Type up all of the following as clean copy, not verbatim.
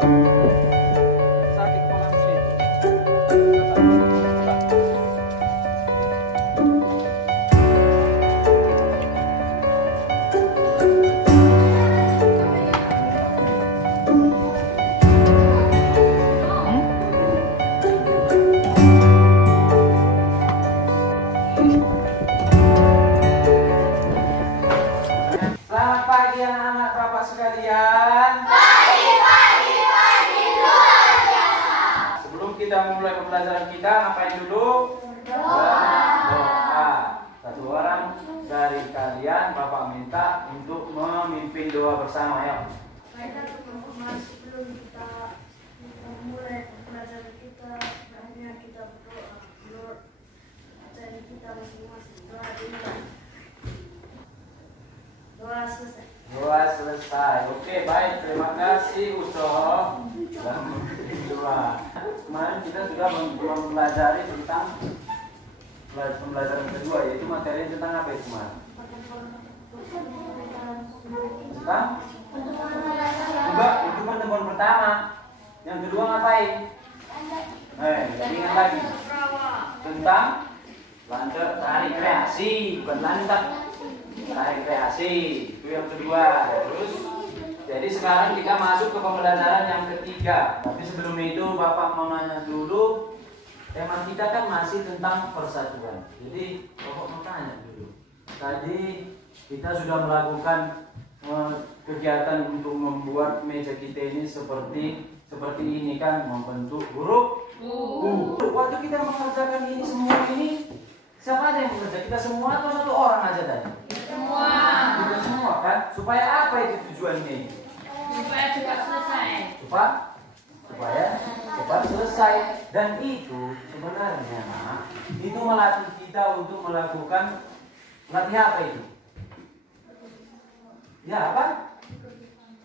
Sakit kepala mesti itu. Selamat pagi anak-anak Bapak sekalian. Sebelum kita memulai pembelajaran kita, ngapain dulu? Doa. Satu orang dari kalian Bapak minta untuk memimpin doa bersama ya. Sebelum kita memulai pelajaran kita, sebenarnya kita berdoa menurut ajaran kita masing-masing. Doa dimulai. Doa selesai. Doa selesai. Oke, baik. Terima kasih Uso. Dalam doa. Kemarin kita sudah mempelajari tentang pembelajaran kedua, yaitu materi tentang apa itu, Mas? Tentang? Enggak, itu pertemuan pertama. Yang kedua ngapain? Jadi ingat lagi. Tentang lancar tarik reaksi, bukan lantak. Tarik reaksi, itu yang kedua. Terus, jadi sekarang kita masuk ke pembelajaran yang ketiga. Tapi sebelum itu Bapak mau nanya dulu. Tema kita kan masih tentang persatuan. Jadi Bapak mau tanya dulu. Tadi kita sudah melakukan kegiatan untuk membuat meja kita ini seperti ini kan, membentuk huruf U. Waktu kita mengerjakan ini semua ini, siapa aja yang bekerja? Kita semua atau satu orang aja tadi? Semua. Kita semua kan? Supaya apa itu tujuannya? Supaya cepat selesai. Supaya cepat selesai. Dan itu sebenarnya itu melatih kita untuk melakukan apa itu? Ya apa?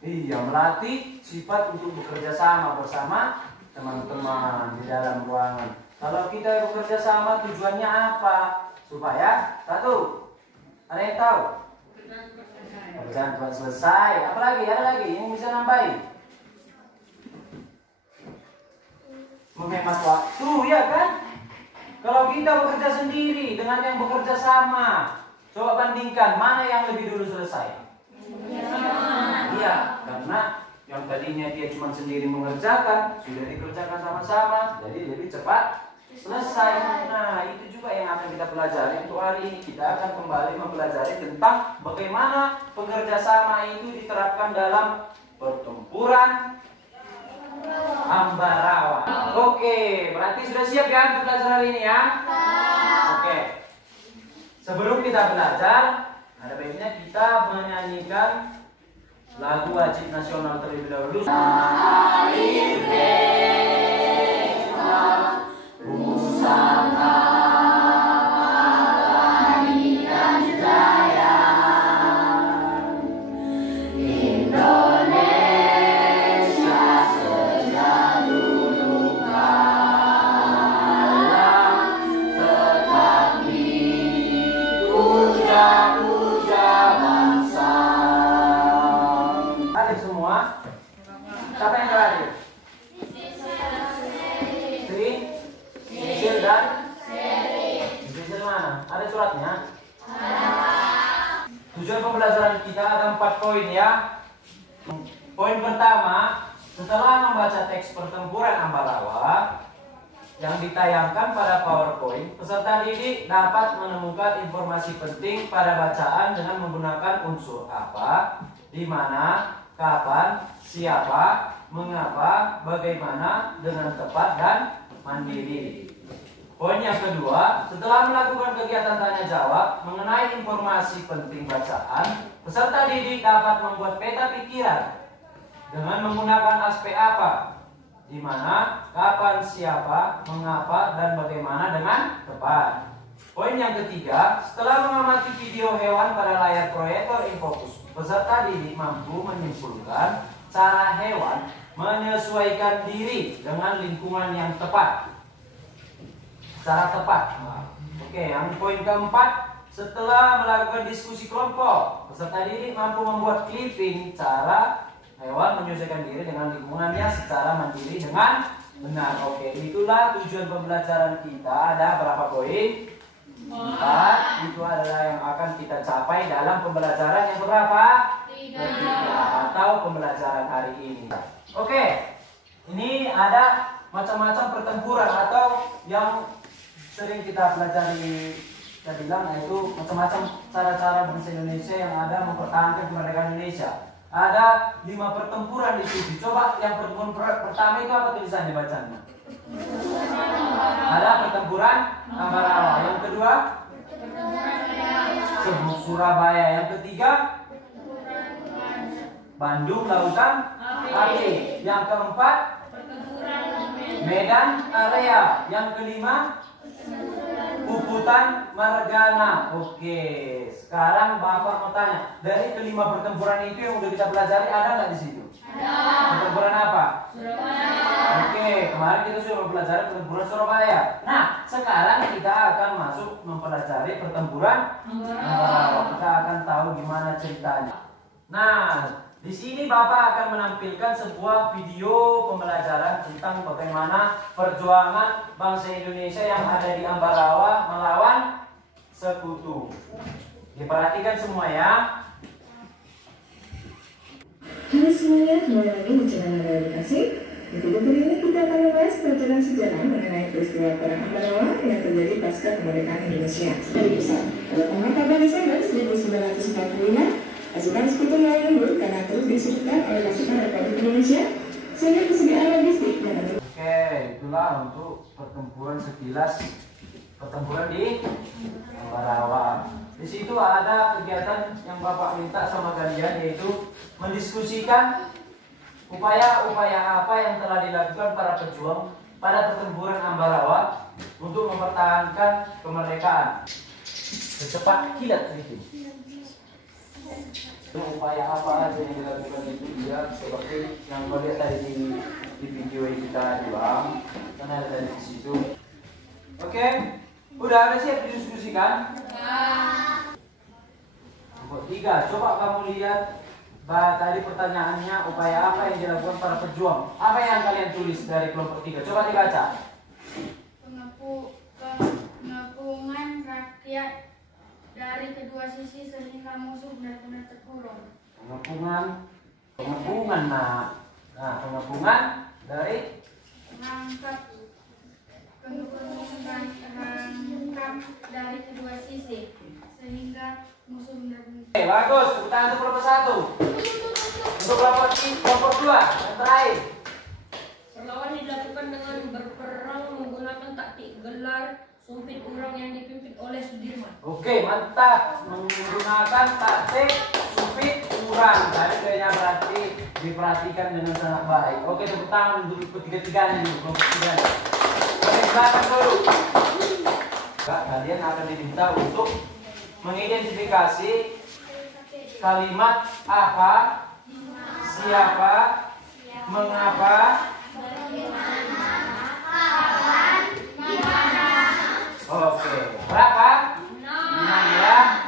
Iya, melatih sifat untuk bekerja sama bersama teman-teman di dalam ruangan. Kalau kita bekerja sama tujuannya apa? Supaya satu, ada yang tahu? Pekerjaan cepat selesai. Apalagi? Ada lagi yang bisa nambahin? Menghemat waktu, ya kan? Kalau kita bekerja sendiri dengan yang bekerja sama, coba bandingkan mana yang lebih dulu selesai. Iya, karena yang tadinya dia cuma sendiri mengerjakan, sudah dikerjakan sama-sama, jadi lebih cepat selesai. Nah, itu juga yang akan kita pelajari untuk hari ini. Kita akan kembali mempelajari tentang bagaimana bekerja sama itu diterapkan dalam pertempuran Ambarawa. Oke, berarti sudah siap ya untuk belajar hari ini ya? Oke. Sebelum kita belajar, ada baiknya kita menyanyikan lagu wajib nasional terlebih dahulu. Siapa yang terakhir? Sri, Sisil dan Sisil mana? Ada suratnya? Tujuan pembelajaran kita ada 4 poin ya. Poin pertama, setelah membaca teks pertempuran Ambarawa yang ditayangkan pada PowerPoint, peserta didik dapat menemukan informasi penting pada bacaan dengan menggunakan unsur apa, di mana, kapan, siapa, mengapa, bagaimana, dengan tepat dan mandiri. Poin yang kedua, setelah melakukan kegiatan tanya jawab mengenai informasi penting bacaan, peserta didik dapat membuat peta pikiran dengan menggunakan aspek apa, di mana, kapan, siapa, mengapa, dan bagaimana dengan tepat. Poin yang ketiga, setelah mengamati video hewan pada layar proyektor infocus, peserta didik mampu menyimpulkan cara hewan menyesuaikan diri dengan lingkungan yang tepat. Secara tepat. Oke, yang poin keempat, setelah melakukan diskusi kelompok, peserta didik mampu membuat clipping cara Hewan menyesuaikan diri dengan lingkungannya secara mandiri dengan benar. Oke, itulah tujuan pembelajaran kita. Ada berapa poin? 4. Itu adalah yang akan kita capai dalam pembelajaran yang berapa? 3. Atau pembelajaran hari ini. Oke, ini ada macam-macam pertempuran atau yang sering kita pelajari. Saya bilang yaitu macam-macam cara-cara bangsa Indonesia yang ada mempertahankan kemerdekaan Indonesia. Ada 5 pertempuran di sini. Coba yang pertempuran pertama itu apa tulisannya bacanya? Ada pertempuran Ambarawa. Yang kedua? Serbuk Surabaya. Yang ketiga? Bandung Lautan Api. Yang keempat? Medan Area. Yang kelima? Puputan Margana. Oke, sekarang Bapak mau tanya, dari kelima pertempuran itu yang udah kita pelajari ada nggak di situ? Ada. Pertempuran apa? Surabaya. Oke, kemarin kita sudah mempelajari pertempuran Surabaya. Nah, sekarang kita akan masuk mempelajari pertempuran Ambarawa. Kita akan tahu gimana ceritanya. Nah, di sini Bapak akan menampilkan sebuah video pembelajaran tentang bagaimana perjuangan bangsa Indonesia yang ada di Ambarawa melawan sekutu. Diperhatikan semua ya. Halo semuanya, kembali lagi di channel Nada Edukasi. Di video kali ini kita akan membahas pelajaran sejarah mengenai peristiwa Perang Ambarawa yang terjadi pasca kemerdekaan Indonesia. Dari besar, pada tanggal 14 Desember 1945, pasukan sekutu mulai mundur karena terus disebutkan oleh pasukan Republik Indonesia sehingga kesediaan logistik dan Oke, itulah untuk pertempuran sekilas pertempuran di Ambarawa. Di situ ada kegiatan yang Bapak minta sama kalian, yaitu mendiskusikan upaya-upaya apa yang telah dilakukan para pejuang pada pertempuran Ambarawa untuk mempertahankan kemerdekaan. Secepat kilat itu. Upaya apa aja yang dilakukan itu ya seperti yang kau lihat tadi di video kita bilang, kan ada tadi di situ. Oke, udah ada siap didiskusikan? Nomor 3, coba kamu lihat tadi pertanyaannya, upaya apa yang dilakukan para pejuang? Apa yang kalian tulis dari kelompok 3? Coba dibaca. Pengepungan rakyat dari kedua sisi sehingga musuh benar-benar terkurung. Pengepungan nah pengepungan dari Rangkap dari kedua sisi sehingga musuh benar-benar. Oke, bagus, tepuk tangan untuk kelompok 1. Untuk kelompok 2, yang terakhir. Perlawanan dilakukan dengan berperang menggunakan taktik gelar sumpit urang yang dipimpin oleh Sudirman. Oke, mantap. Menggunakan taktik sumpit urang. Tadi kayaknya berarti diperhatikan dengan sangat baik. Oke, tepuk tangan untuk ketiga-tiganya dulu, kelompok 3. Oke, belakang dulu. Kalian akan diminta untuk mengidentifikasi kalimat apa, siapa, mengapa, oke, berapa? 6 ya.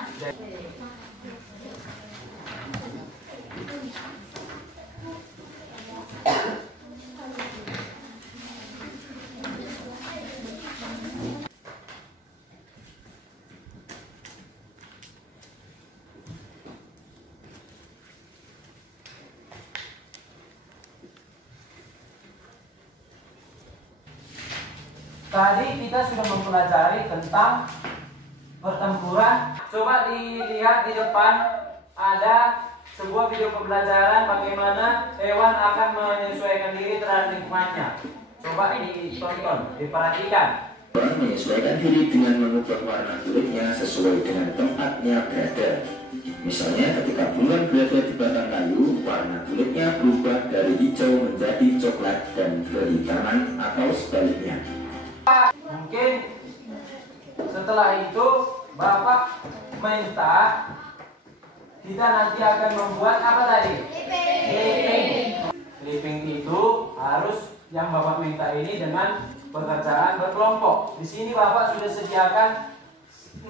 Tadi kita sudah mempelajari tentang pertempuran. Coba dilihat di depan ada sebuah video pembelajaran bagaimana hewan akan menyesuaikan diri terhadap lingkungannya. Coba ditonton, diperhatikan. Menyesuaikan diri dengan mengubah warna kulitnya sesuai dengan tempatnya berada. Misalnya ketika burung berada di batang kayu, warna kulitnya berubah dari hijau menjadi coklat dan kehitaman atau sebaliknya. Mungkin setelah itu Bapak minta kita nanti akan membuat apa tadi? Clipping. Clipping itu harus yang Bapak minta ini dengan pekerjaan berkelompok. Di sini Bapak sudah sediakan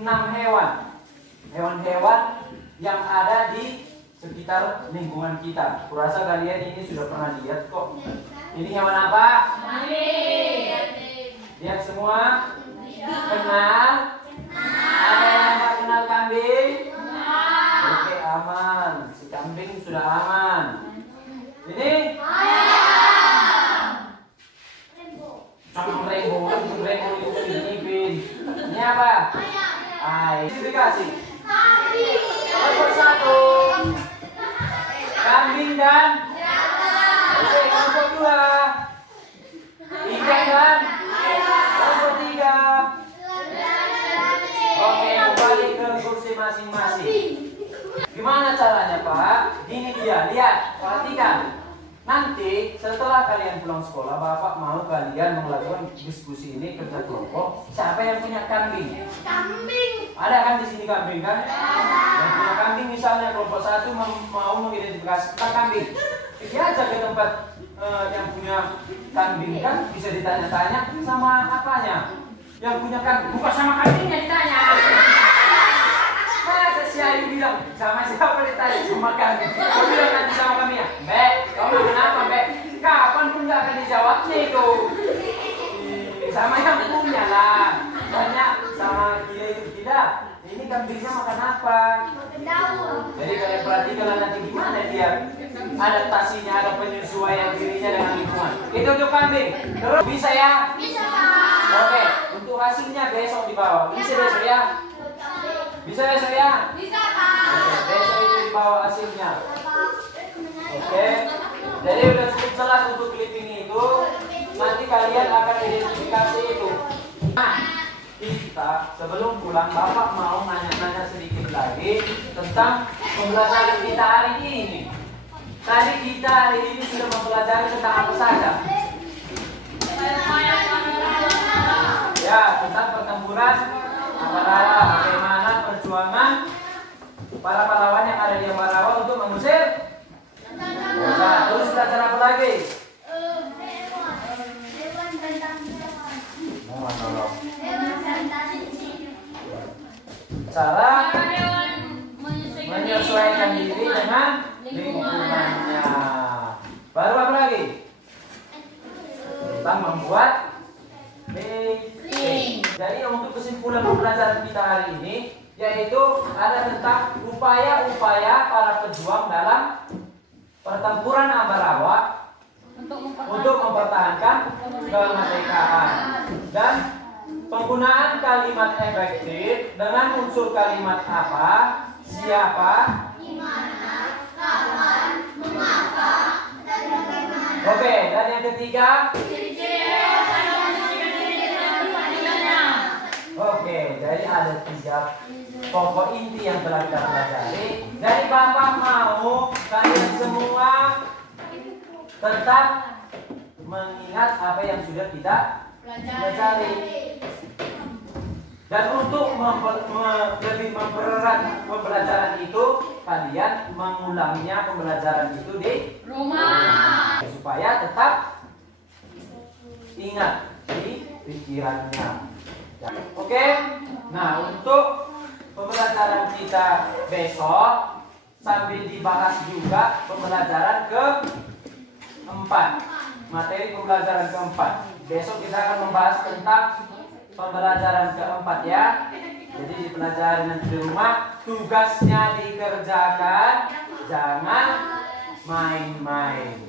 6 hewan. Hewan-hewan yang ada di sekitar lingkungan kita. Kurasa kalian ini sudah pernah lihat kok. Ini hewan apa? Lihat semua? Kenal? Ada yang tak kenal kambing? Oke, aman. Si kambing sudah aman. Ini? Rainbow ini apa? Identifikasi. Kelompok 1 kambing dan oke, kelompok 2 ikan dan kelompok 3. Oke, kembali ke kursi masing-masing. Gimana caranya, Pak? Gini dia, lihat, perhatikan. Nanti setelah kalian pulang sekolah, Bapak mau kalian melakukan diskusi ini kerja kelompok. Siapa yang punya kambing? Ada kan di sini kambing kan? Yang punya kambing misalnya kelompok 1 mau mengidentifikasi tentang kambing. Pergi aja ke tempat yang punya kambing kan, bisa ditanya-tanya sama apanya. Yang punya kambing, bukan sama kambingnya ditanya. Masa si Ayu bilang sama siapa ditanya sama kambing? Kau bilang nanti sama kambingnya, Mbak, kamu kenapa Mbak? Kapan pun gak akan dijawabnya itu. Sama yang punya lah. Banyak sama gila itu tidak. Ini kambingnya makan apa? Jadi kalian perhatikan nanti gimana dia adaptasinya, ada penyesuaian dirinya dengan lingkungan. Itu untuk kambing. Terus bisa ya? Bisa. Oke, untuk hasilnya besok dibawa. Bisa besok ya? Bisa besok ya? Bisa Pak. Oke, besok itu dibawa hasilnya. Oke. Jadi udah cukup jelas untuk clipping itu. Nanti kalian akan identifikasi itu. Nah, kita sebelum pulang Bapak mau nanya-nanya sedikit lagi tentang pembelajaran kita hari ini. Tadi kita hari ini sudah mempelajari tentang apa saja? Ya, tentang pertempuran Ambarawa, bagaimana perjuangan para pahlawan yang ada di Ambarawa untuk mengusir. Nah, terus belajar apa lagi? Cara menyesuaikan diri dengan lingkungannya. Baru apa lagi? Tentang membuat meeting. Jadi untuk kesimpulan pembelajaran kita hari ini yaitu ada tentang upaya-upaya para pejuang dalam pertempuran Ambarawa untuk mempertahankan kemerdekaan dan penggunaan kalimat efektif dengan unsur kalimat apa, siapa, kapan, mengapa, dan bagaimana. Oke, dan yang ketiga, oke, jadi ada 3 pokok inti yang telah kita pelajari. Jadi Bapak mau kalian semua tetap mengingat apa yang sudah kita pelajari. Dan untuk lebih mempererat pembelajaran itu, kalian mengulanginya pembelajaran itu di rumah supaya tetap ingat di pikirannya. Oke, nah untuk pembelajaran kita besok sambil dibahas juga pembelajaran ke-4, materi pembelajaran ke-4. Besok kita akan membahas tentang pembelajaran ke-4 ya. Jadi dipelajari nanti di rumah, tugasnya dikerjakan, jangan main-main.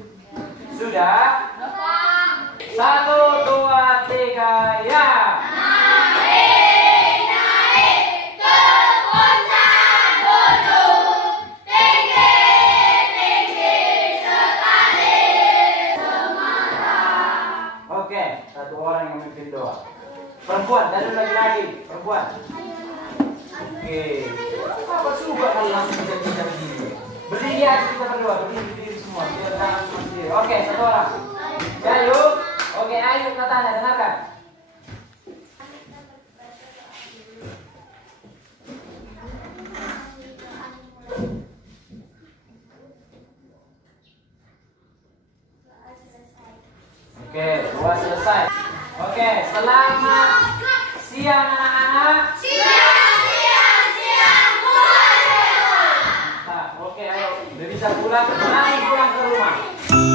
Sudah? 1, 2, 3, ya. Perempuan, dan lagi-lagi perempuan. Oke. Apa suka kalau langsung bisa begini? Berdiri aja kita berdua, berdiri semua. Biar jangan cuma sendiri. Oke, 1 orang. Ayo. Oke, ayo katanya dengarkan. Oke, 2 selesai. Oke, selamat siang anak-anak. Siang. Nah, oke, ayo. pulang ke rumah.